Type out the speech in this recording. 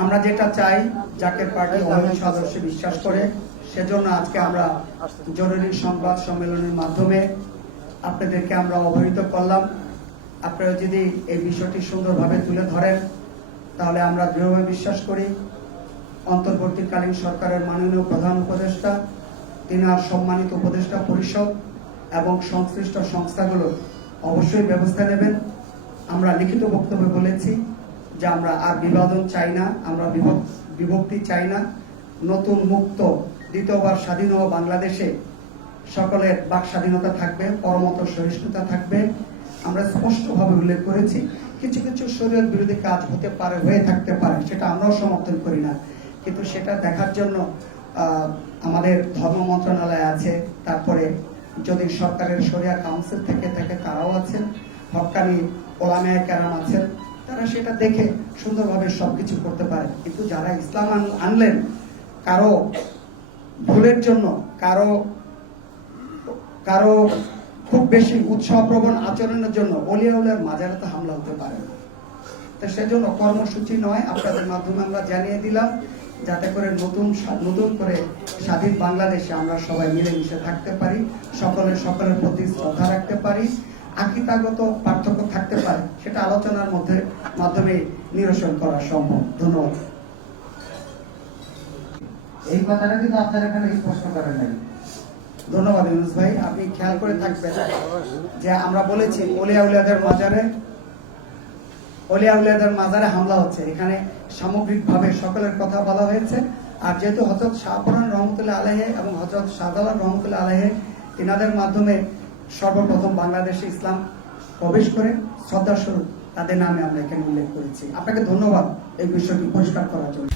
আমরা যেটা চাই জাকের পার্টি অহিংস আদর্শে বিশ্বাস করে, সেজন্য আজকে আমরা জরুরি সংবাদ সম্মেলনের মাধ্যমে আপনাদেরকে আমরা অবহিত করলাম। আপনারা যদি এই বিষয়টি সুন্দরভাবে তুলে ধরেন, তাহলে আমরা দৃঢ়ভাবে বিশ্বাস করি, অন্তর্বর্তীকালীন সরকারের মাননীয় প্রধান উপদেষ্টা তিনার সম্মানিত উপদেষ্টা পরিষদ এবং সংশ্লিষ্ট সংস্থাগুলো অবশ্যই ব্যবস্থা নেবেন। আমরা লিখিত বক্তব্যে বলেছি যে আমরা আর বিভাজন চাই না, আমরা বিভক্তি চাই না। নতুন মুক্ত, দ্বিতীয়বার স্বাধীন ও বাংলাদেশে সকলের বাক স্বাধীনতা থাকবে, পরমত সহিষ্ণুতা থাকবে। আমরা স্পষ্টভাবে উল্লেখ করেছি, কিছু কিছু শরীয়ত বিরোধী কাজ হতে পারে, হয়ে থাকতে পারে, সেটা আমরাও সমর্থন করি না। কিন্তু সেটা দেখার জন্য আমাদের ধর্ম মন্ত্রণালয় আছে, তারপরে যদি সরকারের সরিয়া কাউন্সিল থেকে থাকে, তারাও আছেন। হকানি ওলামায় কেরাম আছেন। তারা সেটা দেখে সুন্দরভাবে সবকিছু করতে পারে। কিন্তু যারা ইসলাম আনলেন, কারও ভুলের জন্য, কারও কারও খুব বেশি উৎসাহপ্রবণ আচরণের জন্য অলিয়া উলিয়ার মাজারাতে হামলা হতে পারে তো সেজন্য কর্মসূচি নয়, আপনাদের মাধ্যমে আমরা জানিয়ে দিলাম, যাতে করে নতুন নতুন করে স্বাধীন বাংলাদেশে আমরা সবাই মিলেমিশে থাকতে পারি সকলের সকলের প্রতি শ্রদ্ধা রাখতে পারি। আকিতাগত পার্থক্য থাকতে পারে। সেটা আলোচনার মধ্যে মাধ্যমে নিরসন করা সম্ভব। ধন্যবাদ। এই কথাটা কিন্তু আপনার এখানে স্পষ্ট করেন নাই। ধন্যবাদ ইউনুস ভাই। আপনি খেয়াল করে থাকবেন যে আমরা বলেছি অলিয়া উলিয়াদের মাজারে অলিয়া উলিয়াদের মাজারে হামলা হচ্ছে। এখানে সামগ্রিকভাবে সকলের কথা বলা হয়েছে। আর যেহেতু হজরত শাহপুরান রহমতুল্লাহ আলহে এবং হজরত শাহজালাল রহমতুল্লাহ আলহে তিনাদের মাধ্যমে সর্বপ্রথম বাংলাদেশে ইসলাম প্রবেশ করে শ্রদ্ধাস্বরূপ তাদের নামে আমরা এখানে উল্লেখ করেছি। আপনাকে ধন্যবাদ এই বিষয়টি পরিষ্কার করার জন্য।